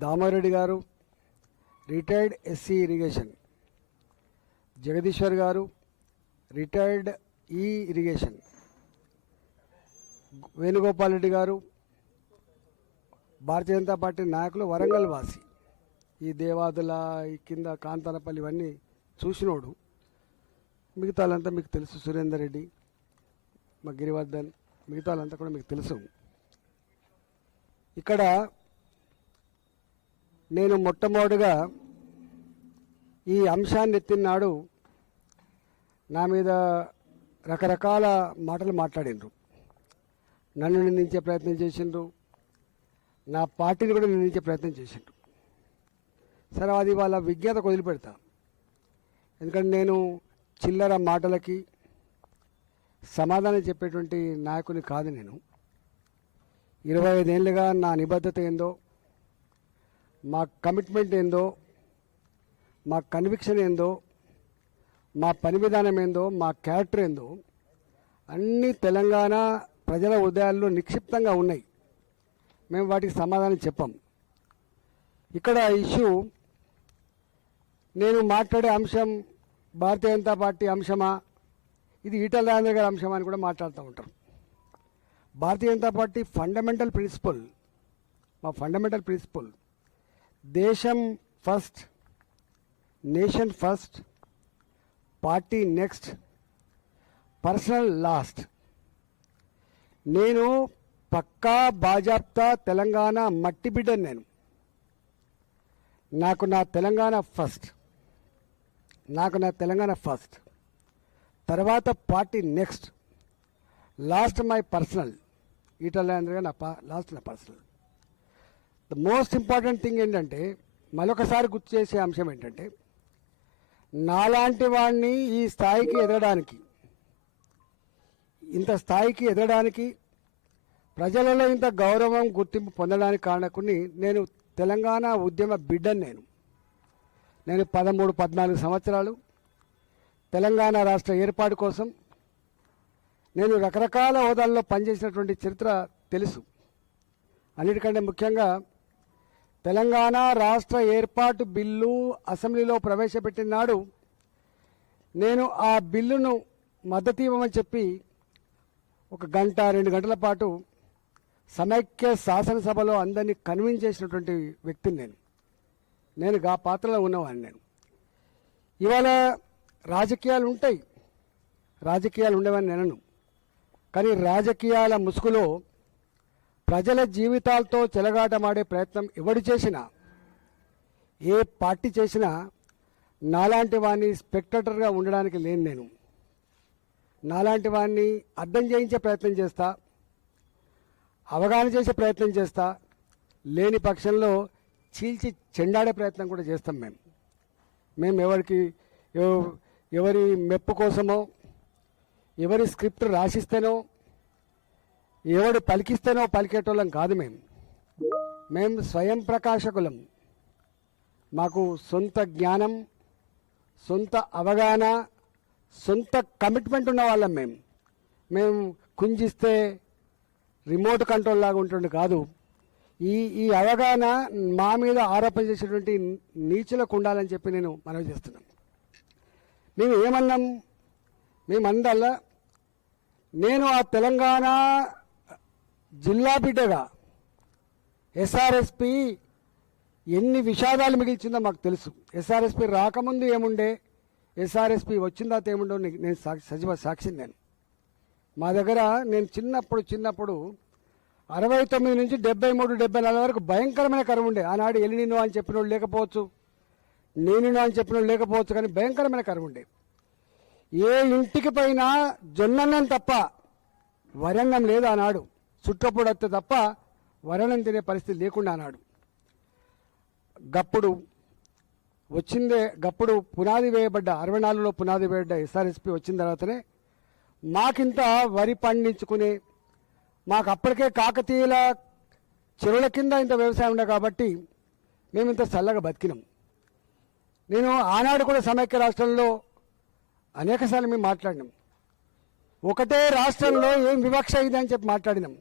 దామారెడ్డి గారు retired SC irrigation, Jagadishwar గారు retired ఈ ఇరిగేషన్, వేణుగోపాల్ రెడ్డి గారు భారతీయ జనతా పార్టీ నాయకులు, వరంగల్ వాసి. ఈ దేవాదుల ఈ కింద కాంతానపల్లి ఇవన్నీ చూసినోడు. మిగతా వాళ్ళంతా మీకు తెలుసు, సురేందర్ రెడ్డి, మా గిరివర్ధన్, మిగతా వాళ్ళంతా కూడా మీకు తెలుసు. ఇక్కడ నేను మొట్టమొదటిగా ఈ అంశాన్ని ఎత్తినాడు నా మీద రకరకాల మాటలు మాట్లాడిండ్రు, నన్ను నిందించే ప్రయత్నం చేసిండ్రు, నా పార్టీని కూడా నిందించే ప్రయత్నం చేసిండ్రు. సరే, అది వాళ్ళ విజ్ఞతకు వదిలిపెడతా. ఎందుకంటే నేను చిల్లర మాటలకి సమాధానం చెప్పేటువంటి నాయకుని కాదు. నేను 25 ఏళ్ళుగా నా నిబద్ధత ఏందో, మా కమిట్మెంట్ ఏందో, మా కన్విక్షన్ ఏందో, మా పని విధానం ఏందో, మా క్యారెక్టర్ ఏందో అన్నీ తెలంగాణ ప్రజల హృదయాల్లో నిక్షిప్తంగా ఉన్నాయి. మేము వాటికి సమాధానం చెప్పాం. ఇక్కడ ఇష్యూ, నేను మాట్లాడే అంశం భారతీయ జనతా పార్టీ అంశమా, ఇది ఈటల రాజేందర్ గారి అంశమా అని కూడా మాట్లాడుతూ ఉంటారు. Bharatiya Janata party fundamental principal, మా ఫండమెంటల్ ప్రిన్సిపల్ దేశం first, nation first, party next, personal last. నేను పక్కా బాజాప్తా తెలంగాణ మట్టి బిడ్డను. నాకు నా తెలంగాణ ఫస్ట్, తర్వాత party next, lost my personal. Etela Rajender గారు లాస్ట్ నా personal. The most important thing ఏంటంటే, మరొకసారి గుర్తు చేసే అంశం ఏంటంటే, నాలాంటి వాడిని ఈ స్థాయికి ఎదగడానికి, ఇంత స్థాయికి ఎదగడానికి, ప్రజలలో ఇంత గౌరవం గుర్తింపు పొందడానికి కారణకుని నేను తెలంగాణ ఉద్యమ బిడ్డను. నేను 13-14 సంవత్సరాలు తెలంగాణ రాష్ట్ర ఏర్పాటు కోసం నేను రకరకాల హోదాల్లో పనిచేసినటువంటి చరిత్ర తెలుసు. అన్నిటికంటే ముఖ్యంగా తెలంగాణ రాష్ట్ర ఏర్పాటు బిల్లు అసెంబ్లీలో ప్రవేశపెట్టిన నాడు నేను ఆ బిల్లును మద్దతు ఇవ్వమని చెప్పి 1 గంట 2 గంటల పాటు సమైక్య శాసనసభలో అందరినీ కన్విన్స్ చేసినటువంటి వ్యక్తిని నేను ఆ పాత్రలో ఉన్నవాడిని. ఇవాళ రాజకీయాలు ఉంటాయి, రాజకీయాలు ఉండేవని నేను, కానీ రాజకీయాల ముసుగులో ప్రజల జీవితాలతో చెలగాటమాడే ప్రయత్నం ఎవడు చేసినా, ఏ పార్టీ చేసినా నాలాంటి వాడిని స్పెక్టేటర్గా ఉండడానికి లేను. నేను నాలాంటి వాడిని అర్థం చేయించే ప్రయత్నం చేస్తా, అవగాహన చేసే ప్రయత్నం చేస్తా, లేని పక్షంలో చీల్చి చెండాడే ప్రయత్నం కూడా చేస్తాం. మేము ఎవరి మెప్పు కోసమో, ఎవరి స్క్రిప్ట్ రాసిస్తేనో, ఎవడు పలికిస్తేనో పలికేటోళ్ళం కాదు. మేము స్వయం ప్రకాశకులం. మాకు సొంత జ్ఞానం, సొంత అవగాహన, సొంత కమిట్మెంట్ ఉన్న వాళ్ళం. మేము కుంజిస్తే రిమోట్ కంట్రోల్ లాగా ఉంటుండే కాదు. ఈ అవగాహన మా మీద ఆరోపణ చేసేటువంటి నీచులకు ఉండాలని చెప్పి నేను మనవి చేస్తున్నాను. మేము ఏమన్నాం, మేమందల్లా నేను ఆ తెలంగాణ జిల్లా బిడ్డగా ఎస్ఆర్ఎస్పి ఎన్ని విషాదాలు మిగిల్చిందో మాకు తెలుసు. ఎస్ఆర్ఎస్పి రాకముందు ఏముండే, ఎస్ఆర్ఎస్పి వచ్చిన తర్వాత ఏముండో నేను సజీవ సాక్షిని. మా దగ్గర నేను చిన్నప్పుడు 69 నుంచి 73-74 వరకు భయంకరమైన కరువు ఉండే. ఆనాడు ఎలినినో అని చెప్పిన వాళ్ళు లేకపోవచ్చు, నేనినో అని చెప్పిన వాళ్ళు లేకపోవచ్చు, కానీ భయంకరమైన కరువు ఉండే. ఏ ఇంటికి పైన జొన్నన్నం తప్ప వరన్నం లేదు ఆనాడు. చుట్టపొడత్తే తప్ప వరన్నం తినే పరిస్థితి లేకుండా ఆనాడు. గప్పుడు పునాది వేయబడ్డ 64లో పునాది వేయబడ్డ ఎస్ఆర్ఎస్పి వచ్చిన తర్వాతనే మాకింత వరి పండించుకునే, మాకు అప్పటికే కాకతీయుల చెరువుల కింద ఇంత వ్యవసాయం ఉండే కాబట్టి మేము ఇంత చల్లగా బతికినాం. నేను ఆనాడు కూడా సమైక్య రాష్ట్రంలో అనేకసార్లు మేము మాట్లాడినాం. ఒకటే రాష్ట్రంలో ఏం వివక్ష ఇదని చెప్పి మాట్లాడినాం.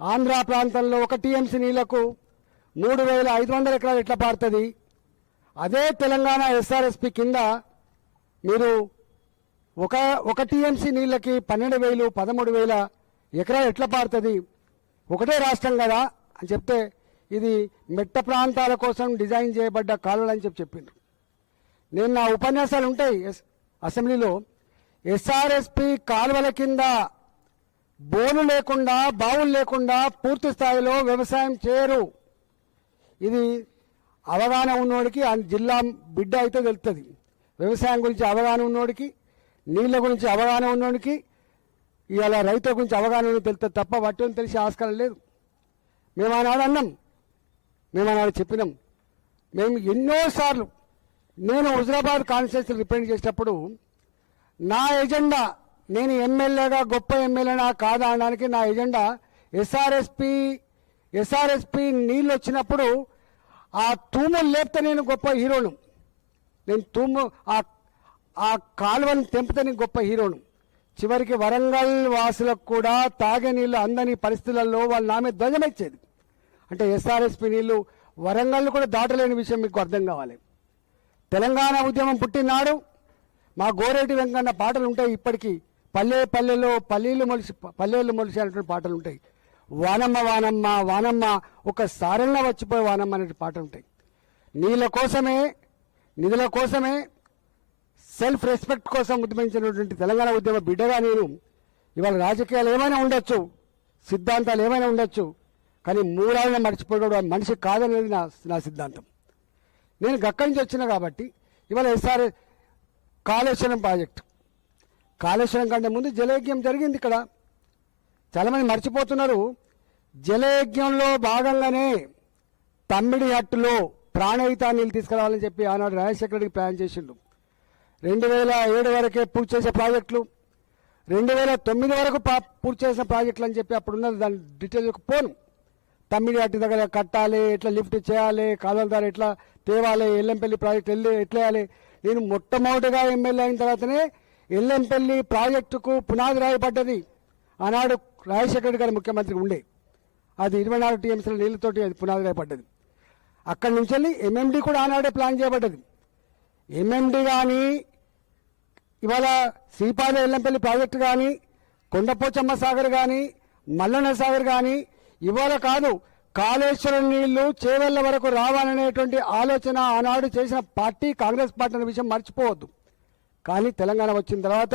ఆంధ్ర ప్రాంతంలో 1 టీఎంసీ నీళ్లకు 3,500 ఎకరాలు ఎట్లా పారుతుంది? అదే తెలంగాణ ఎస్ఆర్ఎస్పి కింద మీరు ఒక టీఎంసీ నీళ్ళకి 12,000 13,000 ఎకరాలు ఎట్లా పారుతుంది? ఒకటే రాష్ట్రం కదా అని చెప్తే ఇది మెట్ట ప్రాంతాల కోసం డిజైన్ చేయబడ్డ కాలువలు అని చెప్పిండ్రు. నేను నా ఉపన్యాసాలు ఉంటాయి అసెంబ్లీలో, ఎస్ఆర్ఎస్పి కాలువల కింద బోర్లు లేకుండా బావులు లేకుండా పూర్తి స్థాయిలో వ్యవసాయం చేయరు. ఇది అవగాహన ఉన్నోడికి ఆ జిల్లా బిడ్డ అయితే తెలుస్తుంది. వ్యవసాయం గురించి అవగాహన ఉన్నోడికి, నీళ్ళ గురించి అవగాహన ఉన్నోడికి, ఇవాళ రైతుల గురించి అవగాహన తెలుస్తుంది తప్ప వాటిని తెలిసి ఆస్కారం లేదు. మేము ఆనాడు అన్నాం, మేము ఆనాడు చెప్పినాం. మేము ఎన్నోసార్లు నేను హుజరాబాద్ కాన్స్టిట్యూన్సీ రిప్రజెంట్ చేసేటప్పుడు నా ఎజెండా, నేను ఎమ్మెల్యేగా గొప్ప ఎమ్మెల్యేనా కాదా అనడానికి నా ఎజెండా ఎస్ఆర్ఎస్పి నీళ్ళు వచ్చినప్పుడు ఆ తూములు లేపితే నేను గొప్ప హీరోను, నేను ఆ కాలువని తెంపితే నేను గొప్ప హీరోను. చివరికి వరంగల్ వాసులకు కూడా తాగే నీళ్ళు అందని పరిస్థితులలో వాళ్ళు నా మీద ధ్వజమెచ్చేది. అంటే ఎస్ఆర్ఎస్పి నీళ్లు వరంగల్ కూడా దాటలేని విషయం మీకు అర్థం కావాలి. తెలంగాణ ఉద్యమం పుట్టినాడు మా గోరేటి వెంకన్న పాటలు ఉంటాయి ఇప్పటికీ. పల్లెల్లో పల్లెలు మొలిసి అనేటువంటి పాటలు ఉంటాయి. వానమ్మ వానమ్మ వానమ్మ ఒకసారన్నా వచ్చిపోయే వానమ్మ అనే పాటలు ఉంటాయి. నీళ్ళ కోసమే, నిధుల కోసమే, సెల్ఫ్ రెస్పెక్ట్ కోసం ఉద్యమించినటువంటి తెలంగాణ ఉద్యమ బిడ్డగా నేను ఇవాళ రాజకీయాలు ఏమైనా ఉండొచ్చు, సిద్ధాంతాలు ఏమైనా ఉండొచ్చు, కానీ మూడాలను మర్చిపోవడం మనిషి కాదనేది నా సిద్ధాంతం. నేను గక్కడి నుంచి వచ్చిన కాబట్టి ఇవాళ కాళేశ్వరం ప్రాజెక్టు, కాళేశ్వరం కంటే ముందు జలయజ్ఞం జరిగింది. ఇక్కడ చాలామంది మర్చిపోతున్నారు. జలయజ్ఞంలో భాగంగానే తమ్మిడి హట్టులో ప్రాణహిత నీళ్ళు తీసుకురావాలని చెప్పి ఆనాడు రాజశేఖర రెడ్డికి ప్లాన్ చేసిండు. 2007 వరకే పూర్తి చేసే ప్రాజెక్టులు, 2009 వరకు పూర్తి చేసిన ప్రాజెక్టులు అని చెప్పి అప్పుడున్నది. దాని డీటెయిల్కి పోను. తమ్మిడి హట్టు దగ్గర కట్టాలి, ఎట్లా లిఫ్ట్ చేయాలి, కాలువల ద్వారా ఎట్లా తేవాలి, ఎల్లంపల్లి ప్రాజెక్టు ఎట్లా వేయాలి. నేను మొట్టమొదటిగా ఎమ్మెల్యే అయిన తర్వాతనే ఎల్లంపల్లి ప్రాజెక్టుకు పునాది రాయబడ్డది. ఆనాడు రాజశేఖర రెడ్డి గారి ముఖ్యమంత్రి ఉండే, అది 24 టీఎంసీల నీళ్ళతోటి అది పునాది రాయబడ్డది. అక్కడి నుంచి వెళ్ళి ఎంఎండి కూడా ఆనాడే ప్లాన్ చేయబడ్డది. ఎంఎండి కానీ ఇవాళ శ్రీపాద ఎల్లంపల్లి ప్రాజెక్టు కానీ, కొండపోచమ్మ సాగర్ కానీ, మల్లన్న సాగర్ కానీ ఇవాళ కాదు, కాళేశ్వరం నీళ్లు చేవెళ్ల వరకు రావాలనేటువంటి ఆలోచన ఆనాడు చేసిన పార్టీ కాంగ్రెస్ పార్టీ అనే విషయం మర్చిపోవద్దు. కానీ తెలంగాణ వచ్చిన తర్వాత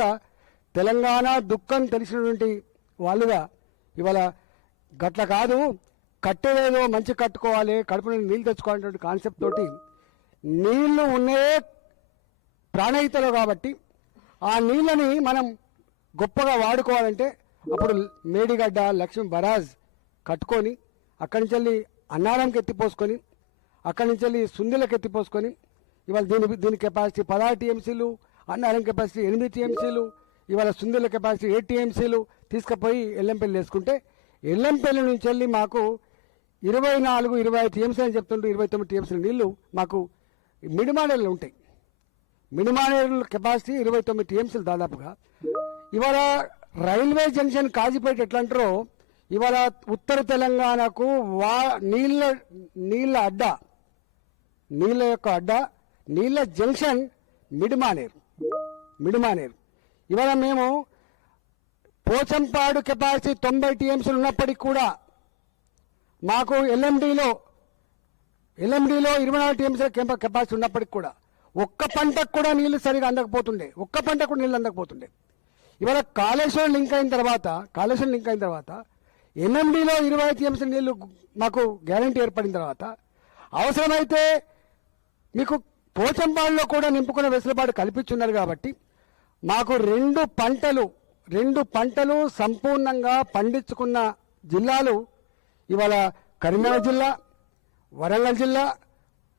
తెలంగాణ దుఃఖం తెలిసినటువంటి వాళ్ళుగా ఇవాళ గట్ల కాదు, కట్టేదేదో మంచి కట్టుకోవాలి, కడుపు నుండి నీళ్ళు తెచ్చుకోవాలనేటువంటి కాన్సెప్ట్ తోటి నీళ్లు ఉన్నాయే ప్రాణహితలు కాబట్టి ఆ నీళ్ళని మనం గొప్పగా వాడుకోవాలంటే అప్పుడు మేడిగడ్డ లక్ష్మీ బరాజ్ కట్టుకొని అక్కడి నుంచి వెళ్ళి అన్నారంకి ఎత్తిపోసుకొని అక్కడి నుంచి వెళ్ళి సుందిలకు ఎత్తిపోసుకొని ఇవాళ దీని కెపాసిటీ 16 టీఎంసీలు, అన్నారం కెపాసిటీ 8 టీఎంసీలు, ఇవాళ సుందిల కెపాసిటీ 8 టీఎంసీలు తీసుకుపోయి ఎల్లంపల్లి వేసుకుంటే ఎల్లంపల్లి నుంచి వెళ్ళి మాకు 24-25 టీఎంసీ అని చెప్తుంటూ 29 టీఎంసీల నీళ్లు మాకు మిడిమానేరులు ఉంటాయి. మిడిమానేరుల కెపాసిటీ 29 టీఎంసీలు దాదాపుగా. ఇవాళ రైల్వే జంక్షన్ కాజీపేట ఎట్లా అంటారో ఇవాళ ఉత్తర తెలంగాణకు నీళ్ళ యొక్క అడ్డా, నీళ్ళ జంక్షన్ మిడిమానేరు. ఇవాళ మేము పోచంపాడు కెపాసిటీ 90 టీఎంసీలు ఉన్నప్పటికీ కూడా మాకు ఎల్ఎండిలో 24 టీఎంసీల కెపాసిటీ ఉన్నప్పటికి కూడా ఒక్క పంటకు కూడా నీళ్లు సరిగా అందకపోతుండే. ఇవాళ కాళేశ్వరం లింక్ అయిన తర్వాత ఎంఎండిలో 20 టీఎంసీ నీళ్లు మాకు గ్యారంటీ ఏర్పడిన తర్వాత అవసరమైతే మీకు పోచంపాడులో కూడా నింపుకునే వెసులుబాటు కల్పించున్నారు. కాబట్టి మాకు రెండు పంటలు సంపూర్ణంగా పండించుకున్న జిల్లాలు ఇవాళ కరీంనగర్ జిల్లా, వరంగల్ జిల్లా,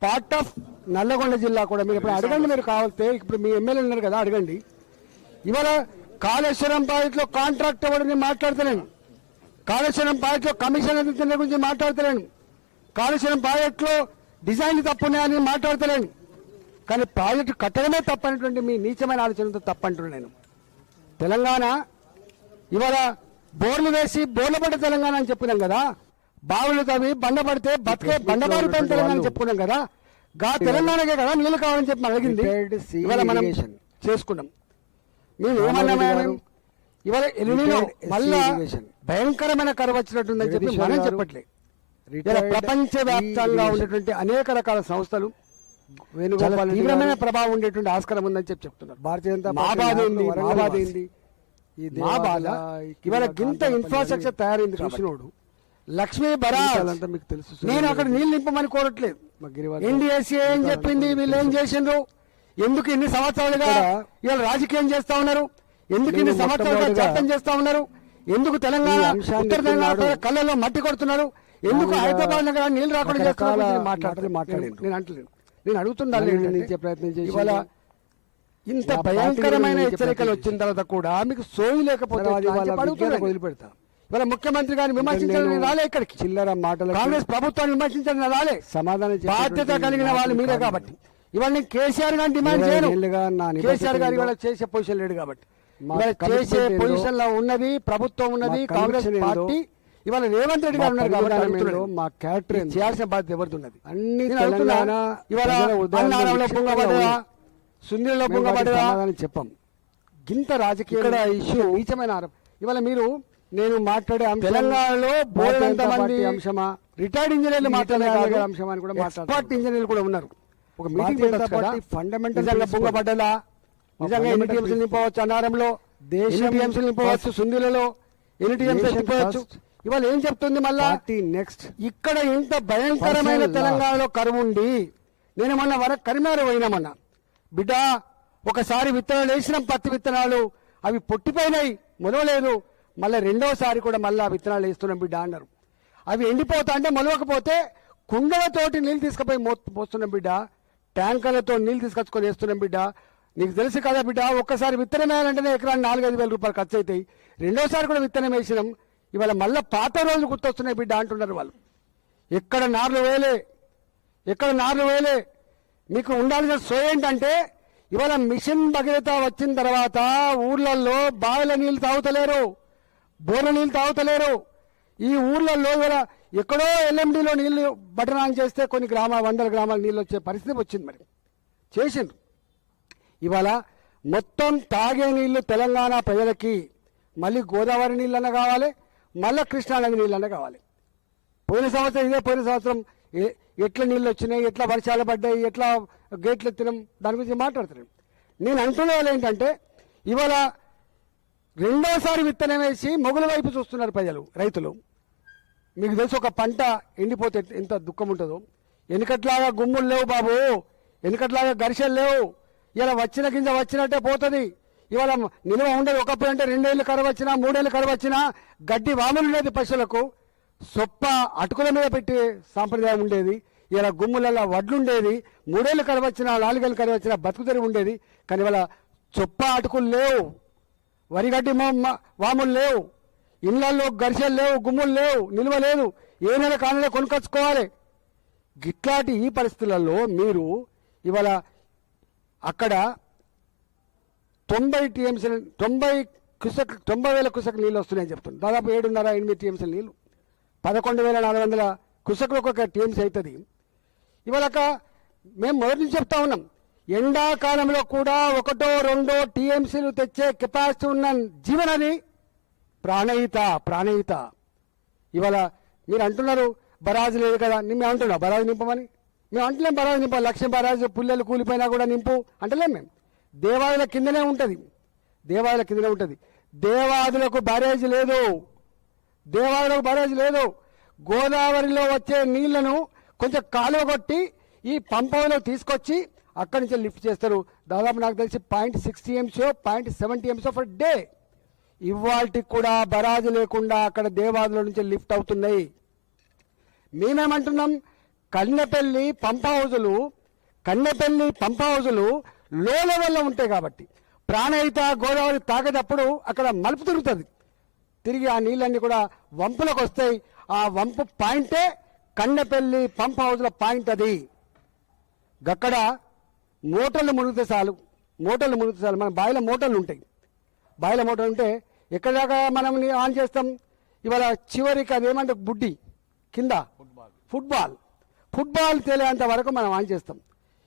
పార్ట్ ఆఫ్ నల్లగొండ జిల్లా కూడా. మీరు ఇప్పుడు అడగండి, మీరు కావాలితే ఇప్పుడు మీ ఎమ్మెల్యే ఉన్నారు కదా, అడగండి. ఇవాళ కాళేశ్వరం ప్రాజెక్టులో కాంట్రాక్ట్ ఎవరిని మాట్లాడతలేను, కాళేశ్వరం ప్రాజెక్టులో కమిషన్ అందించిన గురించి మాట్లాడతలేను, కాళేశ్వరం ప్రాజెక్టులో డిజైన్ తప్పున్నాయని మాట్లాడతలేను. కానీ ప్రాజెక్టు కట్టడమే తప్పనేటువంటి మీ నీచమైన ఆలోచనతో తప్పంటున్నాను నేను. తెలంగాణ ఇవాళ బోర్లు వేసి బోర్ల పడ్డ తెలంగాణ అని చెప్పినాం కదా, బావులు తవ్వి బండపడితే బతికే బండబారిపోయిన తెలంగాణ చెప్పుకున్నాం కదా. తెలంగాణకే కదా నీళ్లు కావాలని చెప్పి అడిగింది. ఇవాళ మనం చేసుకున్నాం. మేము ఏమన్నా ఇవాళ ఎలినినో మళ్ళా భయంకరమైన కరువు వచ్చినట్టుందని చెప్పి మనం చెప్పట్లేదు. ఇలా ప్రపంచ వ్యాప్తంగా ఉండేటువంటి అనేక రకాల సంస్థలు వేణుగోపాల్ తీవ్రమైన ప్రభావం ఉండేటువంటి ఆస్కారం ఉందని చెప్పి చెప్తున్నారు. భారతీయ జనతా పార్టీ మా బాధ ఇవాళ గింత ఇన్ఫ్రాస్ట్రక్చర్ తయారైంది చూసినోడు. లక్ష్మీ బరాజ్ అంతా మీకు తెలుసు. నేను అక్కడ నీళ్ళు నింపమని కోరట్లేదు. ఎన్డీఎస్ఏ ఏం చెప్పింది, వీళ్ళు ఏం చేసిండ్రు, ఎందుకు ఇన్ని సంవత్సరాలుగా ఇవాళ రాజకీయం చేస్తా ఉన్నారు, ఎందుకు ఇన్ని సంవత్సరాలుగా చట్టం చేస్తా ఉన్నారు, ఎందుకు తెలంగాణ ఉత్తర తెలంగాణ కళ్ళల్లో మట్టి కొడుతున్నారు, ఎందుకు హైదరాబాద్ నగర నీళ్లు రాకుండా చేస్తున్నారు మాట్లాడలేదు. నేను అంటలేను, నేను అడుగుతుండాలి ప్రయత్నం చేసి ఇవాళ ఇంత భయంకరమైన హెచ్చరికలు వచ్చిన తర్వాత కూడా మీకు సోయి లేకపోతే వదిలిపెడతా. ఇవాళ ముఖ్యమంత్రి గారిని విమర్శించాలని రాలే, ఇక్కడికి చిల్లర మాటలు కాంగ్రెస్ ప్రభుత్వాన్ని విమర్శించాలని రాలే. సమాధానం బాధ్యత కలిగిన వాళ్ళు మీరే కాబట్టి ఇవాళ నేను కేసీఆర్ గారిని డిమాండ్ చేయను. కేసీఆర్ గారు ఇవాళ చేసే పొజిషన్ లేడు కాబట్టి చేసే పొజిషన్ లో ఉన్నది ప్రభుత్వం, ఉన్నది కాంగ్రెస్ పార్టీ. ఇవాళ రేవంత్ రెడ్డి గారు ఉన్నారు కాబట్టి మా క్యారెక్టర్ చేయాల్సిన బాధ్యత ఎవరిది ఉన్నది. అన్ని ఇవాళ పొంగబడ్డా సుందరిలో పొంగబడ్డా చెప్పాం. గింత రాజకీయ ఇష్యూ నీచమైన ఇవాళ మీరు నేను మాట్లాడే తెలంగాణలో బోర్డంత మంది అంశమా రిటైర్డ్ ఇంజనీర్లు మాట్లాడే అంశం అని కూడా ఎక్స్పర్ట్ ఇంజనీర్లు కూడా ఉన్నారు. ఒక మీటింగ్ ఫండమెంటల్ పొంగబడ్డలా నిజంగా ఎన్ని టీఎంసీలు నింపవచ్చు, అన్నారంలో టీఎంసీలు నింపవచ్చు, సుందిలలో ఎన్ని టీఎంసీలు నింపవచ్చు. ఇవాళ ఏం చెప్తుంది మళ్ళా నెక్స్ట్ ఇక్కడ ఇంత భయంకరమైన తెలంగాణలో కరువు ఉండి నేను మొన్న కరీంనగర్ పోయినామన్నా బిడ్డ ఒకసారి విత్తనాలు వేసినాం, పత్తి విత్తనాలు అవి పొట్టిపోయినాయి, మొలవలేదు. మళ్ళీ రెండోసారి కూడా మళ్ళీ విత్తనాలు వేస్తున్నాం బిడ్డ అన్నారు. అవి ఎండిపోతా అంటే మొలవకపోతే కుండలతోటి నీళ్ళు తీసుకుపోయి పోస్తున్నాం బిడ్డ, ట్యాంకర్లతో నీళ్ళు తీసుకొచ్చుకొని వేస్తున్నాం బిడ్డ. నీకు తెలుసు కదా బిడ్డ, ఒక్కసారి విత్తనం వేయాలంటేనే ఎకరాన్ని 4-5 వేల రూపాయలు ఖర్చు అవుతాయి. రెండోసారి కూడా విత్తనం వేసినాం. ఇవాళ మళ్ళీ పాత రోజులు గుర్తొస్తున్నాయి బిడ్డ అంటున్నారు వాళ్ళు. ఎక్కడ నార్లు వేలే మీకు ఉండాల్సిన సో ఏంటంటే ఇవాళ మిషన్ భగీరథ వచ్చిన తర్వాత ఊర్లలో బావిల నీళ్ళు తాగుతలేరు, బోర్ల నీళ్ళు తాగుతలేరు. ఈ ఊర్లలో ఇవాళ ఎక్కడో ఎల్ఎండిలో నీళ్లు బటన్ ఆన్ చేస్తే కొన్ని 100 గ్రామాల నీళ్ళు వచ్చే పరిస్థితి వచ్చింది. మరి చేసిండ్రు. ఇవాళ మొత్తం తాగే నీళ్లు తెలంగాణ ప్రజలకి మళ్ళీ గోదావరి నీళ్ళన్నా కావాలి, మళ్ళీ కృష్ణానది నీళ్ళన్నా కావాలి. పోయిన సంవత్సరం ఎట్లా నీళ్ళు వచ్చినాయి, ఎట్లా వర్షాలు పడ్డాయి, ఎట్లా గేట్లు ఎత్తినాం, దాని గురించి మాట్లాడుతున్నాం. నేను అంటున్న వాళ్ళు ఏంటంటే ఇవాళ రెండోసారి విత్తనం వేసి మొగుల వైపు చూస్తున్నారు ప్రజలు, రైతులు. మీకు తెలుసు ఒక పంట ఎండిపోతే ఎంత దుఃఖం ఉంటుందో. వెనుకట్లాగా గుమ్ములు లేవు బాబు, వెనుకట్లాగా ఘర్షలు లేవు. ఇలా వచ్చిన గింజ వచ్చినట్టే పోతుంది. ఇవాళ నిల్వ ఉండదు. ఒకప్పుడు అంటే 2 ఏళ్ళు కరువు వచ్చినా 3 ఏళ్ళు కరువు వచ్చినా గడ్డి వాములు ఉండేది, పశువులకు సొప్ప అటుకుల మీద పెట్టే సాంప్రదాయం ఉండేది. ఇలా గుమ్ములలో వడ్లు ఉండేది. 3 ఏళ్ళు కరువు వచ్చినా 4 ఏళ్ళు కరువు వచ్చినా బతుకుతెరి ఉండేది. కానీ ఇవాళ చొప్ప అటుకులు లేవు, వరిగడ్డి వాములు లేవు, ఇళ్లలో గరిసెలు లేవు, గుమ్ములు లేవు, నిల్వ లేదు. ఏ నెల కాలంలో కొనుకొచ్చుకోవాలి. గిట్లాంటి ఈ పరిస్థితులలో మీరు ఇవాళ అక్కడ 90 టీఎంసీలు 90,000 క్యూసెక్ నీళ్ళు వస్తున్నాయని చెప్తుంది. దాదాపు 7.5-8 టీఎంసీల నీళ్ళు 11,400 క్యూసెక్లకు ఒక టీఎంసీ అవుతుంది. ఇవాళ మేము మొదటి నుంచి చెప్తా ఉన్నాం, ఎండాకాలంలో కూడా 1-2 టీఎంసీలు తెచ్చే కెపాసిటీ ఉన్న జీవనది ప్రాణహిత. ఇవాళ మీరు అంటున్నారు బరాజు లేదు కదా, మేము అంటున్నాం బరాజు నింపమని. మేము అంటలేం బరాజు నింపాలి, లక్ష్యం బరాజు పుల్లెలు కూలిపోయినా కూడా నింపు అంటలేం. మేము దేవాదుల కిందనే ఉంటుంది. దేవాదులకు బ్యారేజ్ లేదు. గోదావరిలో వచ్చే నీళ్లను కొంచెం కాలువ కొట్టి ఈ పంపలో తీసుకొచ్చి అక్కడి నుంచి లిఫ్ట్ చేస్తారు. దాదాపు నాకు తెలిసి 0.6 టీఎంసీ 0.7 టీఎంసీ ఫర్ డే. ఇవాళకి కూడా బరాజు లేకుండా అక్కడ దేవాదుల నుంచి లిఫ్ట్ అవుతున్నాయి. మేమేమంటున్నాం, కన్నెపల్లి పంప్ హౌజులు లో లెవెల్లో ఉంటాయి కాబట్టి ప్రాణహిత గోదావరి తాగేటప్పుడు అక్కడ మలుపు తిరిగి ఆ నీళ్ళన్నీ కూడా వంపులకు వస్తాయి. ఆ వంపు పాయింటే కన్నెపల్లి పంప్ హౌజ్ల పాయింట్. అది అక్కడ మోటార్లు మునిగితే చాలు. మన బాయిల మోటార్లు ఉంటే ఎక్కడ దాకా మనం ఆన్ చేస్తాం. ఇవాళ చివరికి అదేమంటే బుడ్డి కింద ఫుట్బాల్ తేలేంత వరకు మనం ఆన్ చేస్తాం.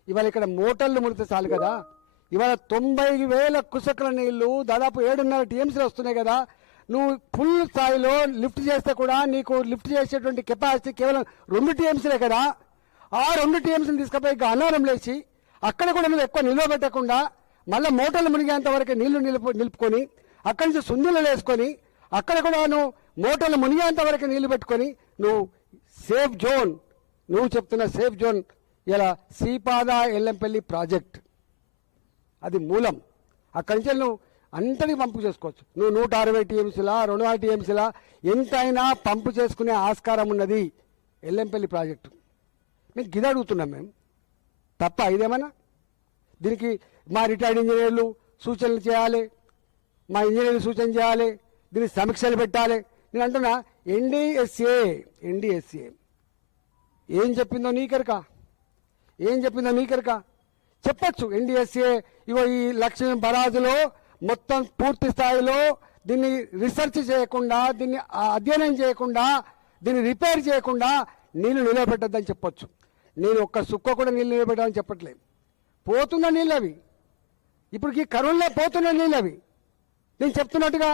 ఇవాళ ఇక్కడ మోటార్లు ముడితే చాలు కదా. ఇవాళ 90,000 కుసకల నీళ్లు దాదాపు 7.5 టీఎంసీలు వస్తున్నాయి కదా. నువ్వు ఫుల్ స్థాయిలో లిఫ్ట్ చేస్తే కూడా నీకు లిఫ్ట్ చేసేటువంటి కెపాసిటీ కేవలం 2 టీఎంసీలే కదా. ఆ 2 టీఎంసీలు తీసుకుపోయి అన్నారం లేచి అక్కడ కూడా నువ్వు ఎక్కువ నిల్వ పెట్టకుండా మళ్ళీ మోటార్లు మునిగేంత వరకు నీళ్లు నిలుపుకొని అక్కడి నుంచి సుందీలు వేసుకొని అక్కడ కూడా నువ్వు మోటార్లు మునిగేంత వరకు నీళ్లు పెట్టుకొని నువ్వు సేఫ్ జోన్, నువ్వు చెప్తున్న సేఫ్ జోన్ ఇలా శ్రీపాద ఎల్లంపల్లి ప్రాజెక్ట్ అది మూలం. అక్కడి నుంచి నువ్వు అంతటి పంపు చేసుకోవచ్చు. నువ్వు 160 టీఎంసీలా 200 టీఎంసీలా ఎంతైనా పంపు చేసుకునే ఆస్కారం ఉన్నది ఎల్లంపల్లి ప్రాజెక్టు. మీకు గిది అడుగుతున్నాం మేము, తప్ప ఇదేమన్నా? దీనికి మా రిటైర్డ్ ఇంజనీర్లు సూచనలు చేయాలి, మా ఇంజనీర్లు సూచన చేయాలి, దీనికి సమీక్షలు పెట్టాలి. నేను అంటున్నా ఎన్డీఎస్ఏ ఏం చెప్పిందో నీకెరక చెప్పచ్చు. ఎన్డీఎస్ఏ ఇగో ఈ లక్ష్మీ బరాజులో మొత్తం పూర్తి స్థాయిలో దీన్ని రీసెర్చ్ చేయకుండా, దీన్ని అధ్యయనం చేయకుండా, దీన్ని రిపేర్ చేయకుండా నీళ్లు నిలబెట్టద్దని చెప్పొచ్చు. నేను ఒక్క సుక్క కూడా నీళ్ళు నిలబెట్టాలని చెప్పట్లేదు. పోతున్న నీళ్ళు అవి, ఇప్పటికి కరువులో పోతున్న నీళ్ళు అవి. నేను చెప్తున్నట్టుగా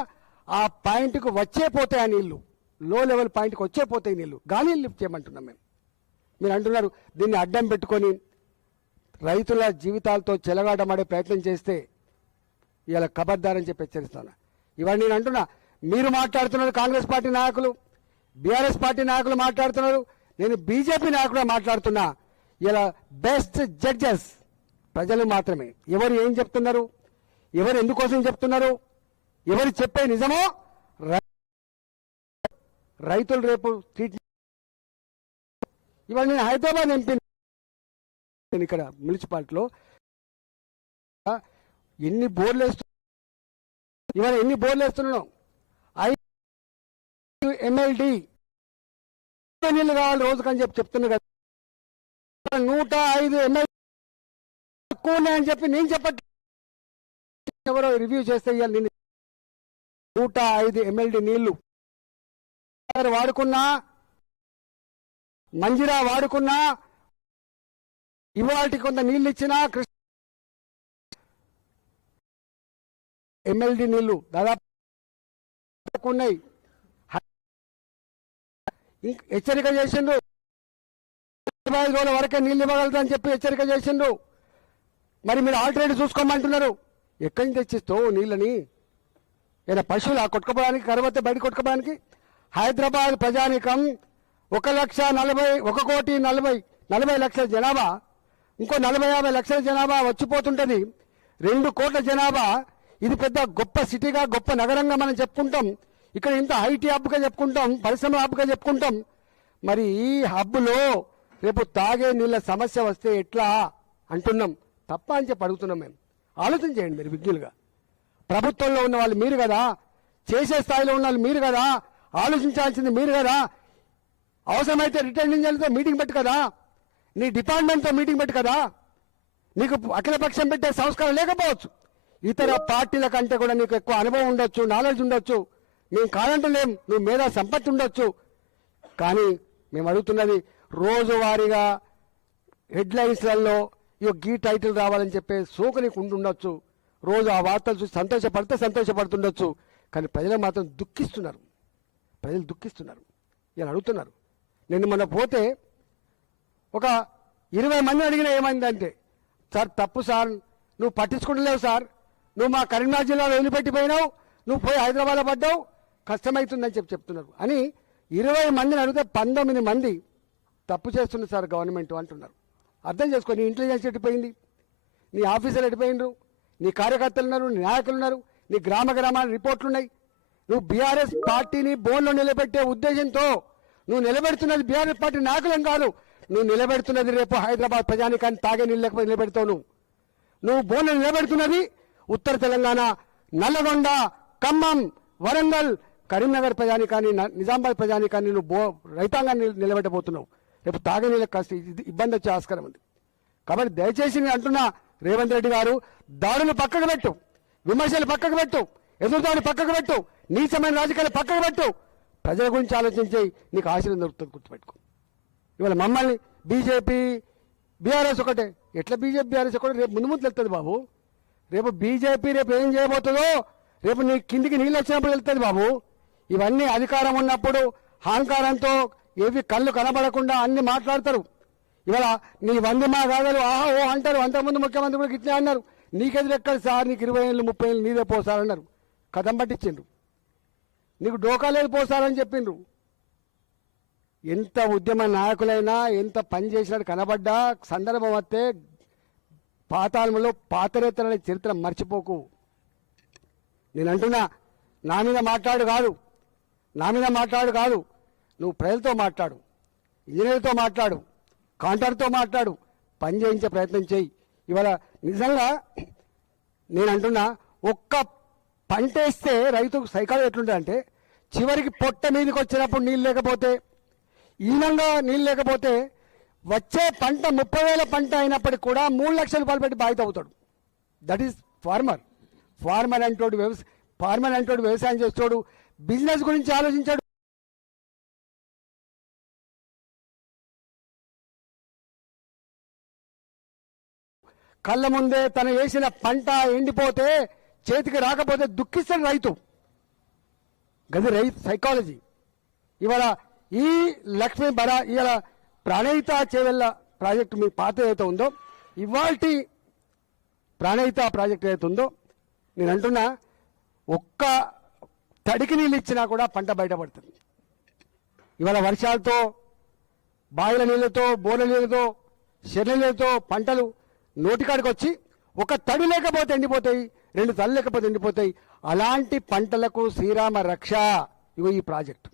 ఆ పాయింట్కు వచ్చే పోతాయి ఆ నీళ్లు, లో లెవెల్ పాయింట్కి వచ్చే పోతాయి నీళ్లు. గాలి లిఫ్ట్ చేయమంటున్నాం మేము. మీరు అంటున్నారు దీన్ని అడ్డం పెట్టుకొని రైతుల జీవితాలతో చెలగాటమాడే ప్రయత్నం చేస్తే ఇవాళ ఖబర్దారని చెప్పి హెచ్చరిస్తాను. ఇవాళ నేను అంటున్నా, మీరు మాట్లాడుతున్నారు, కాంగ్రెస్ పార్టీ నాయకులు, బీఆర్ఎస్ పార్టీ నాయకులు మాట్లాడుతున్నారు, నేను బీజేపీ నాయకులు మాట్లాడుతున్నా. ఇలా బెస్ట్ జడ్జెస్ ప్రజలు మాత్రమే. ఎవరు ఏం చెప్తున్నారు, ఎవరు ఎందుకోసం చెప్తున్నారు, ఎవరు చెప్పే నిజమో రైతులు రేపు ఇవాళ నేను హైదరాబాద్ ఎంపీ, ఇక్కడ మున్సిపాలిటీలో ఎన్ని బోర్లు వేస్తున్నాను. 5 MLD నీళ్ళు కావాలి రోజుకని చెప్తున్నా కదా. 105 MLD తక్కువ ఉన్నాయని చెప్పి నేను చెప్పట్లేదు. ఎవరో రివ్యూ చేస్తే ఇవాళ నేను 105 MLD నీళ్లు వాడుకున్నా, మంజిరా వాడుకున్నా, ఇవాళకి కొంత నీళ్ళు ఇచ్చినా MLD నీళ్లు దాదాపు ఉన్నాయి. హెచ్చరిక చేసిండ్రు, 25 రోజుల వరకే నీళ్ళు ఇవ్వగలుగుతారని చెప్పి హెచ్చరిక చేసిండ్రు. మరి మీరు ఆల్టర్నేటివ్ చూసుకోమంటున్నారు. ఎక్కడి నుంచి తెచ్చిస్తావు నీళ్ళని? ఏదైనా పశువులు కొట్టుకోవడానికి, కరువతే బయట కొట్టుకోవడానికి? హైదరాబాద్ ప్రజానికం 1,40,40,40 లక్షల జనాభా, ఇంకో 40-50 లక్షల జనాభా వచ్చిపోతుంటది. 2 కోట్ల జనాభా. ఇది పెద్ద గొప్ప సిటీగా, గొప్ప నగరంగా మనం చెప్పుకుంటాం. ఇక్కడ ఇంత ఐటీ హబ్గా చెప్పుకుంటాం, పరిశ్రమ హబ్గా చెప్పుకుంటాం. మరి ఈ హబ్లో రేపు తాగే నీళ్ళ సమస్య వస్తే ఎట్లా అంటున్నాం. తప్ప అని చెప్పి అడుగుతున్నాం మేము. ఆలోచన చేయండి మీరు విజ్ఞులుగా. ప్రభుత్వంలో ఉన్న వాళ్ళు మీరు కదా, చేసే స్థాయిలో ఉన్న వాళ్ళు మీరు కదా, ఆలోచించాల్సింది మీరు కదా. అవసరమైతే రిటైర్డ్ ఇంజనీర్లతో మీటింగ్ పెట్టు కదా, నీ డిపార్ట్మెంట్తో మీటింగ్ పెట్టు కదా. నీకు అఖిలపక్షం పెట్టే సంస్కారం లేకపోవచ్చు, ఇతర పార్టీల కంటే కూడా నీకు ఎక్కువ అనుభవం ఉండొచ్చు, నాలెడ్జ్ ఉండొచ్చు. మేము కాదంటలేం, నువ్వు మేధా సంపత్తి ఉండొచ్చు. కానీ మేము అడుగుతున్నది రోజువారీగా హెడ్లైన్స్లలో గీ టైటిల్ రావాలని చెప్పే సోకు నీకు ఉండొచ్చు. రోజు ఆ వార్తలు చూసి సంతోషపడుతుండొచ్చు. కానీ ప్రజలు మాత్రం దుఃఖిస్తున్నారు. ఇలా అడుగుతున్నారు. నేను మొన్న పోతే ఒక 20 మంది అడిగినా ఏమైందంటే, సార్ తప్పు సార్, నువ్వు పట్టించుకుంటలేవు సార్, నువ్వు మా కరీంనగర్ జిల్లాలో వదిలిపెట్టిపోయినావు, నువ్వు పోయి హైదరాబాద్లో పడ్డావు, కష్టమవుతుందని చెప్తున్నారు అని 20 మందిని అడిగితే 19 మంది తప్పు చేస్తుంది సార్ గవర్నమెంట్ అంటున్నారు. అర్థం చేసుకో, నీ ఇంటెలిజెన్స్ ఎట్టిపోయింది, నీ ఆఫీసర్లు ఎట్టిపోయినరు, నీ కార్యకర్తలు ఉన్నారు, నీ నాయకులు ఉన్నారు, నీ గ్రామ రిపోర్ట్లు ఉన్నాయి. నువ్వు బీఆర్ఎస్ పార్టీని బోన్లో నిలబెట్టే ఉద్దేశంతో నువ్వు నిలబెడుతున్నది బీఆర్ఎస్ పార్టీ నాయకులం కాదు, నువ్వు నిలబెడుతున్నది రేపు హైదరాబాద్ ప్రజానికాన్ని తాగే నీళ్ళు లేకపోతే నిలబెడతావు. నువ్వు బోన్లో నిలబెడుతున్నది ఉత్తర తెలంగాణ, నల్లగొండ, ఖమ్మం, వరంగల్, కరీంనగర్ ప్రజానికాన్ని, నిజామాబాద్ ప్రజానికాన్ని నువ్వు రైతాంగాన్ని నిలబెట్టబోతున్నావు. రేపు తాగే నీళ్ళకి కాస్త ఇబ్బంది వచ్చే ఆస్కారం ఉంది. కాబట్టి దయచేసి నేను అంటున్నా, రేవంత్ రెడ్డి గారు దాడులు పక్కకు పెట్టు, విమర్శలు పక్కకు పెట్టు, ఎదురుదాడి పక్కకు పెట్టు, నీచమైన రాజకీయాలు పక్కకు పెట్టు, ప్రజల గురించి ఆలోచించి నీకు ఆశీర్వాదం దొరుకుతుంది, గుర్తుపెట్టుకో. ఇవాళ మమ్మల్ని బీజేపీ బీఆర్ఎస్ ఒకటే, ఎట్లా బీజేపీ బీఆర్ఎస్ ఒకటే రేపు ముందు ముందు వెళ్తుంది బాబు. రేపు బీజేపీ రేపు ఏం చేయబోతుందో రేపు నీ కిందికి నీళ్ళు వచ్చినప్పుడు వెళ్తుంది బాబు. ఇవన్నీ అధికారం ఉన్నప్పుడు అహంకారంతో ఏవి కళ్ళు కనబడకుండా అన్ని మాట్లాడతారు. ఇవాళ నీ వంది మా కాదలు ఆహా ఓ అంటారు. అంతకుముందు ముఖ్యమంత్రి కూడా ఇట్లే అన్నారు, నీకెదురు ఎక్కడ సార్, నీకు 20 ఏళ్ళు 30 ఏళ్ళు నీదే పోసారన్నారు, కథం పట్టించిండ్రు. నీకు డోకా లేదు పోసారని చెప్పిండ్రు. ఎంత ఉద్యమ నాయకులైనా ఎంత పని చేసినట్టు కనబడ్డా సందర్భం వస్తే పాతాళంలో పాతరేతరనే చరిత్ర మర్చిపోకు. నేను అంటున్నా, నా మీద మాట్లాడు కాదు, నువ్వు ప్రజలతో మాట్లాడు, ఇంజనీర్తో మాట్లాడు, కాంట్రాక్టర్తో మాట్లాడు, పని చేయించే ప్రయత్నం చేయి. ఇవాళ నిజంగా నేను అంటున్నా, ఒక్క పంట వేస్తే రైతుకు సైకాలజీ ఎట్లుంటుంది అంటే, చివరికి పొట్ట మీదకి వచ్చినప్పుడు నీళ్ళు లేకపోతే, ఈనంగా నీళ్ళు లేకపోతే వచ్చే పంట 30,000 పంట అయినప్పటికీ కూడా 3 లక్షల రూపాయలు పెట్టి బాధ్యత అవుతాడు. దట్ ఈస్ ఫార్మర్ అంటోడు వ్యవసాయం చేస్తాడు, బిజినెస్ గురించి ఆలోచించాడు. కళ్ళ ముందే తను వేసిన పంట ఎండిపోతే చేతికి రాకపోతే దుఃఖిస్తాడు రైతు. గది రైతు సైకాలజీ. ఇవాళ ఈ లక్ష్మీ బరా ఇవాళ ప్రాణహిత చేవెళ్ళ ప్రాజెక్టు మీ పాత ఏదైతే ఉందో, ఇవాల్టి ప్రాణహిత ప్రాజెక్టు ఏదైతే ఉందో, నేను అంటున్నా ఒక్క తడికి నీళ్ళు ఇచ్చినా కూడా పంట బయటపడుతుంది. ఇవాళ వర్షాలతో, బావిల నీళ్ళతో, బోర్ల నీళ్ళతో, చెర్ల నీళ్ళతో పంటలు నోటికాడికి వచ్చి ఒక తడి లేకపోతే ఎండిపోతాయి, 2 తళ్ళు లేకపోతే ఎండిపోతాయి. అలాంటి పంటలకు శ్రీరామ రక్ష ఇగో ఈ ప్రాజెక్టు.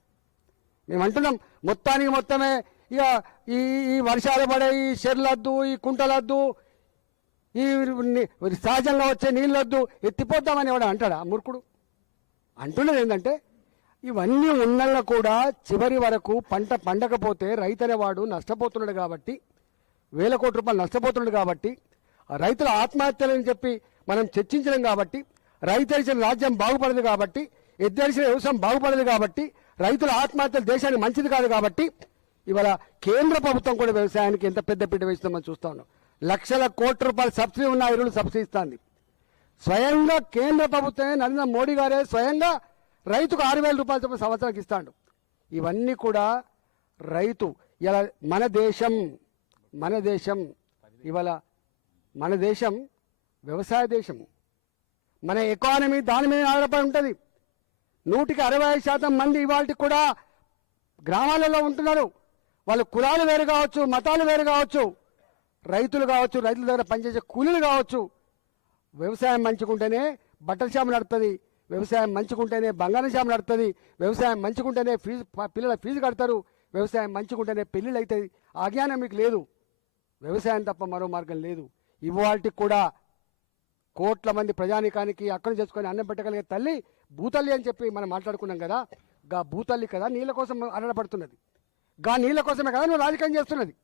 మేము అంటున్నాం, మొత్తమే ఇక ఈ వర్షాలు పడే ఈ చెర్లొద్దు, ఈ కుంటలొద్దు, ఈ సహజంగా వచ్చే నీళ్ళొద్దు, ఎత్తిపోద్దామని ఎవడ అంటాడా మూర్ఖుడు? అంటున్నది ఏంటంటే, ఇవన్నీ ఉన్నళ్ళ కూడా చివరి వరకు పంట పండకపోతే రైతు అనేవాడు నష్టపోతున్నాడు కాబట్టి, వేల కోట్ల రూపాయలు నష్టపోతున్నాడు కాబట్టి, రైతుల ఆత్మహత్యలని చెప్పి మనం చర్చించలేం కాబట్టి, రైతు అరిచిన రాజ్యం బాగుపడదు కాబట్టి, ఎద్దరిసిన వ్యవసాయం బాగుపడదు కాబట్టి, రైతుల ఆత్మహత్యలు దేశానికి మంచిది కాదు కాబట్టి, ఇవాళ కేంద్ర ప్రభుత్వం కూడా వ్యవసాయానికి ఎంత పెద్ద పీట వేస్తుందని చూస్తా ఉన్నాం. లక్షల కోట్ల రూపాయల సబ్సిడీ ఉన్న ఎరువులు సబ్సిడీ ఇస్తుంది. స్వయంగా కేంద్ర ప్రభుత్వమే, నరేంద్ర మోడీ గారే స్వయంగా రైతుకు 6,000 రూపాయల చొప్పున సంవత్సరానికి ఇస్తాడు. ఇవన్నీ కూడా రైతు ఇలా మన దేశం ఇవాళ మన దేశం వ్యవసాయ దేశం. మన ఎకానమీ దాని మీద ఆధారపడి ఉంటుంది. 165% మంది ఇవాళకి కూడా గ్రామాలలో ఉంటున్నారు. వాళ్ళ కులాలు వేరు కావచ్చు, మతాలు వేరు కావచ్చు, రైతులు కావచ్చు, రైతుల దగ్గర పనిచేసే కూలీలు కావచ్చు. వ్యవసాయం మంచుకుంటేనే బట్టల షాపు నడుస్తుంది, వ్యవసాయం మంచుకుంటేనే బంగారం షాపు నడుస్తుంది, వ్యవసాయం మంచుకుంటేనే పిల్లల ఫీజు కడతారు, వ్యవసాయం మంచుకుంటేనే పెళ్ళిళ్ళు అవుతాయి. ఆ జ్ఞానం మీకు లేదు. వ్యవసాయం తప్ప మరో మార్గం లేదు. ఇవాళకి కూడా కోట్ల మంది ప్రజానికానికి అక్కడి చేసుకొని అన్నం పెట్టగలిగే తల్లి భూతల్లి అని చెప్పి మనం మాట్లాడుకున్నాం కదా. గా భూతల్లి కదా నీళ్ళ కోసం అరణపడుతున్నది, గా నీళ్ళ కోసమే కదా నువ్వు రాజకీయం చేస్తున్నది.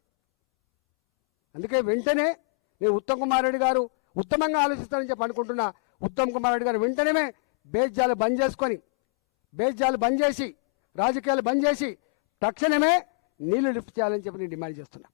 అందుకే వెంటనే నేను ఉత్తమ్ కుమార్ రెడ్డి గారు ఉత్తమంగా ఆలోచిస్తారని చెప్పి అనుకుంటున్నా. ఉత్తమ్ కుమార్ రెడ్డి గారు వెంటనే బేజ్జాలు బంద్ చేసి రాజకీయాలు బంద్ చేసి తక్షణమే నీళ్లు లిఫ్ట్ చేయాలని చెప్పి నేను డిమాండ్ చేస్తున్నా.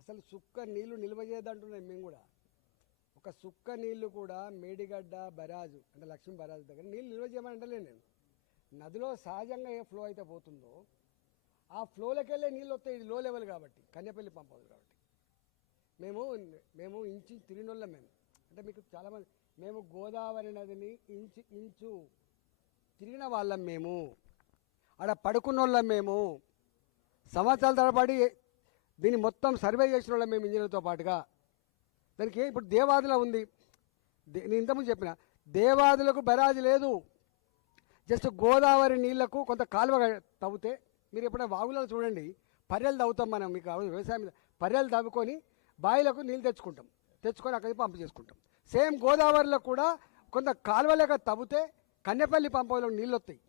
అసలు సుక్క నీళ్లు నిల్వ చేయదంటున్నాయి మేము కూడా. ఒక సుక్క నీళ్లు కూడా మేడిగడ్డ బరాజు అంటే లక్ష్మీ బరాజు దగ్గర నీళ్ళు నిల్వ చేయమని అంటలేను నేను. నదిలో సహజంగా ఏ ఫ్లో అయితే పోతుందో ఆ ఫ్లోలోకి వెళ్ళే నీళ్ళు వస్తాయి. ఇది లో లెవెల్ కాబట్టి, కన్యపల్లి పంప్ హౌస్ కాబట్టి మేము ఇంచు తిరిగినోళ్ళం. మేము అంటే మీకు చాలామంది మేము గోదావరి నదిని ఇంచు తిరిగిన వాళ్ళం. మేము ఆడ పడుకున్న వాళ్ళం. మేము సంవత్సరాల తరబడి దీన్ని మొత్తం సర్వే చేసిన వాళ్ళం మేము ఇంజనీర్తో పాటుగా. దానికి ఇప్పుడు దేవాదుల ఉంది. నేను ఇంతకుముందు చెప్పిన దేవాదులకు బరాజు లేదు. జస్ట్ గోదావరి నీళ్లకు కొంత కాలువ తవ్వుతే, మీరు ఎప్పుడైనా వాగులలో చూడండి, పర్రెలు తవ్వుతాం మనం. మీకు వ్యవసాయం మీద పర్రెలు తవ్వుకొని బావిలకు నీళ్ళు తెచ్చుకొని అక్కడికి పంపు చేసుకుంటాం. సేమ్ గోదావరిలో కూడా కొంత కాలువ లేక తవ్వుతే కన్నెపల్లి పంపులో నీళ్ళు వస్తాయి.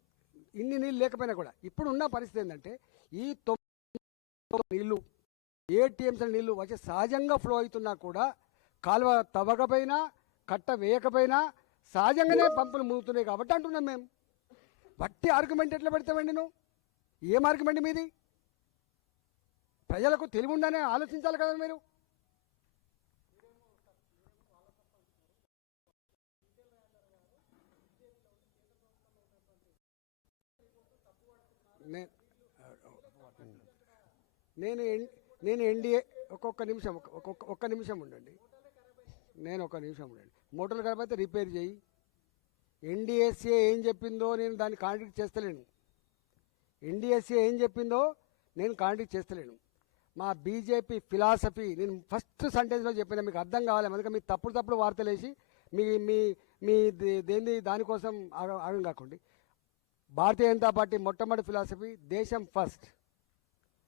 ఇన్ని నీళ్ళు లేకపోయినా కూడా ఇప్పుడు ఉన్న పరిస్థితి ఏంటంటే ఈ 9 నీళ్ళు ఏ టీఎంసీ నీళ్ళు వచ్చి సహజంగా ఫ్లో అవుతున్నా కూడా కాలువ తవ్వకపోయినా కట్ట వేయకపోయినా సహజంగానే పంపులు మునుగుతున్నాయి కాబట్టి అంటున్నాం మేము. బట్టి ఆర్గ్యుమెంట్ ఎట్లా పెడతామండి నువ్వు? ఏం ఆర్గ్యుమెంట్ మీది? ప్రజలకు తెలివి ఉందనే ఆలోచించాలి కదా మీరు. నేను ఎన్డీఏ ఒక్క నిమిషం ఉండండి. నేను ఒక నిమిషం ఉండండి. మోటార్లు ఖరాబ్ అయితే రిపేర్ చేయి. ఎన్డీఎస్ఏ ఏం చెప్పిందో నేను దాన్ని కాంట్రాక్ట్ చేస్తలేను. ఎన్డీఎస్ఏ ఏం చెప్పిందో నేను కాంట్రాక్ట్ చేస్తలేను. మా బీజేపీ ఫిలాసఫీ నేను ఫస్ట్ సెంటెన్స్లో చెప్పిన, మీకు అర్థం కావాలి. అందుకే మీరు తప్పుడు వార్తలు వేసి మీ మీ మీ దేని దానికోసం ఆగం కాకండి. భారతీయ జనతా పార్టీ మొట్టమొదటి ఫిలాసఫీ దేశం ఫస్ట్,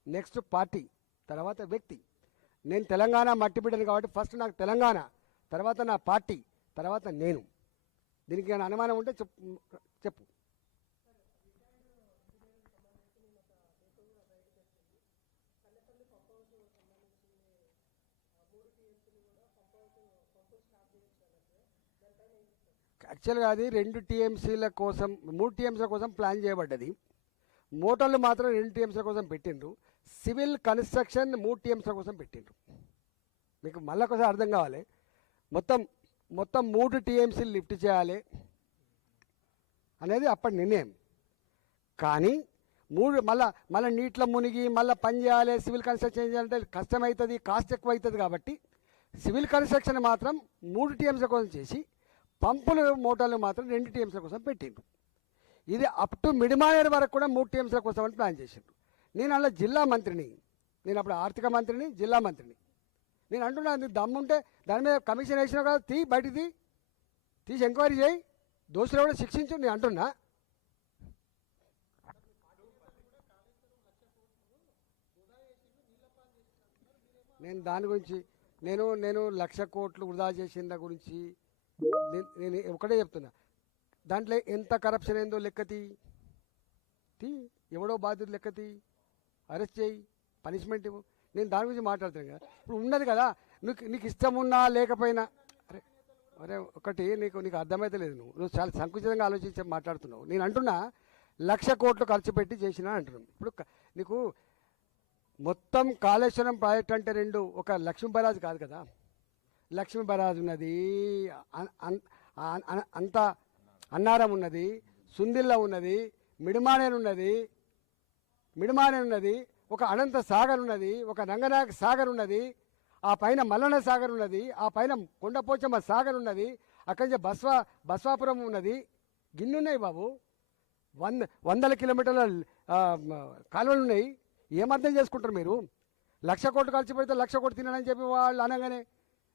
నెక్స్ట్ పార్టీ, తర్వాత వ్యక్తి. నేను తెలంగాణ మట్టి బిడ్డను కాబట్టి ఫస్ట్ నాకు తెలంగాణ, తర్వాత నా పార్టీ, తర్వాత నేను. దీనికి ఏమైనా అనుమానం ఉంటే చెప్పు. యాక్చువల్గా అది 2 టీఎంసీల కోసం 3 టీఎంసీల కోసం ప్లాన్ చేయబడ్డది. మోటార్లు మాత్రం 2 టీఎంసీల కోసం పెట్టిండ్రు. సివిల్ కన్స్ట్రక్షన్ 3 టీఎంసీల కోసం పెట్టిండ్రు. మీకు మళ్ళీ ఒకసారి అర్థం కావాలి. మొత్తం 3 టీఎంసీలు లిఫ్ట్ చేయాలి అనేది అప్పటి నిర్ణయం. కానీ మళ్ళీ నీటిలో మునిగి మళ్ళీ పని చేయాలి, సివిల్ కన్స్ట్రక్షన్ చేయాలంటే కష్టమవుతుంది, కాస్ట్ ఎక్కువ అవుతుంది. కాబట్టి సివిల్ కన్స్ట్రక్షన్ మాత్రం 3 టీఎంసీల కోసం చేసి పంపులు మోటార్లు మాత్రం 2 టీఎంసీల కోసం పెట్టిండ్రు. ఇది అప్ టు మిడిమాయర్ వరకు కూడా 3 టీఎంసీల కోసం అని ప్లాన్ చేసిండ్రు. నేను అలా జిల్లా మంత్రిని, నేను అప్పుడు ఆర్థిక మంత్రిని, జిల్లా మంత్రిని. నేను అంటున్నాను, దమ్ముంటే దాని మీద కమిషన్ వేసినా కదా, బయటికి తీసి ఎంక్వైరీ చేయి, దోషులు కూడా శిక్షించు. నేను అంటున్నా. నేను దాని గురించి నేను 1,00,000 కోట్లు వృధా చేసిన గురించి నేను ఒకటే చెప్తున్నా. దాంట్లో ఎంత కరప్షన్ ఏందో లెక్కతి, ఎవడో బాధ్యత లెక్కతి, అరెస్ట్ చేయి, పనిష్మెంట్ ఇవ్వు. నేను దాని గురించి మాట్లాడుతాను కదా. ఇప్పుడు ఉన్నది కదా, నీకు ఇష్టం ఉన్నా లేకపోయినా, అరే ఒకటి నీకు అర్థమైతే లేదు. నువ్వు చాలా సంకుచితంగా ఆలోచించి మాట్లాడుతున్నావు. నేను అంటున్నా 1,00,000 కోట్లు ఖర్చు పెట్టి చేసినా అంటున్నాను. ఇప్పుడు నీకు మొత్తం కాళేశ్వరం ప్రాజెక్ట్ అంటే 2, ఒక లక్ష్మీ బరాజ్ కాదు కదా. లక్ష్మీ బరాజ్ ఉన్నది, అంత అన్నారం ఉన్నది, సుందిల్ల ఉన్నది, మిడిమానేరు ఉన్నది, ఒక అనంత సాగర్ ఉన్నది, ఒక రంగనాయక సాగర్ ఉన్నది, ఆ పైన మల్లన్న సాగర్ ఉన్నది, ఆ పైన కొండపోచమ్మ సాగర్ ఉన్నది, అక్కడి నుంచి బస్వాపురం ఉన్నది. గిన్నున్నాయి బాబు, 100 కిలోమీటర్ల కాలువలు ఉన్నాయి. ఏమర్థం చేసుకుంటారు మీరు? 1,00,000 కోట్లు ఖర్చు పెడితే 1,00,000 కోట్లు తిన్నాడని చెప్పి వాళ్ళు అనగానే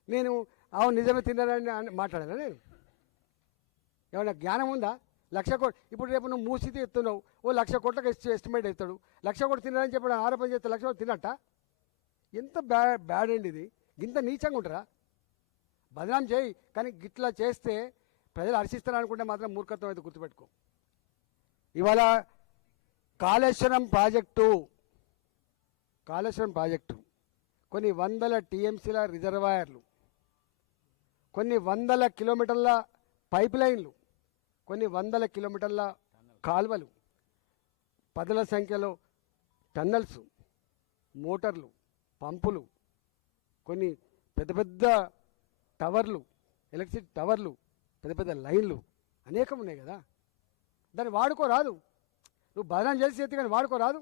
నేను అవును నిజమే తిన్నాడని మాట్లాడాను. నేను ఏమన్నా జ్ఞానం ఉందా? 1,00,000 కోట్లు ఇప్పుడు రేపు నువ్వు మూసితే ఎత్తున్నావు, ఓ 1,00,000 కోట్లకు ఎస్టిమేట్ ఎత్తాడు. 1,00,000 కోట్లు తిన్నాడని చెప్పి ఆరోపణ చేస్తే 1,00,000 కోట్లు తిన్నట్ట? ఎంత బ్యాడ్ అండి ఇది. ఇంత నీచంగా ఉంటారా? బదనాం చేయి, కానీ గిట్లా చేస్తే ప్రజలు హర్షిస్తారనుకుంటే మాత్రం మూర్ఖత్వం అయితే గుర్తుపెట్టుకో. ఇవాళ కాళేశ్వరం ప్రాజెక్టు కొన్ని 100 టీఎంసీల రిజర్వాయర్లు, కొన్ని 100 కిలోమీటర్ల పైప్ లైన్లు, కొన్ని 100 కిలోమీటర్ల కాల్వలు, 10ల సంఖ్యలో టన్నల్స్, మోటార్లు, పంపులు, కొన్ని పెద్ద టవర్లు, ఎలక్ట్రిసిటీ టవర్లు, పెద్ద లైన్లు అనేకం ఉన్నాయి కదా. దాన్ని వాడుకోరాదు. నువ్వు బదనాం చేసి ఎత్తి కానీ వాడుకోరాదు.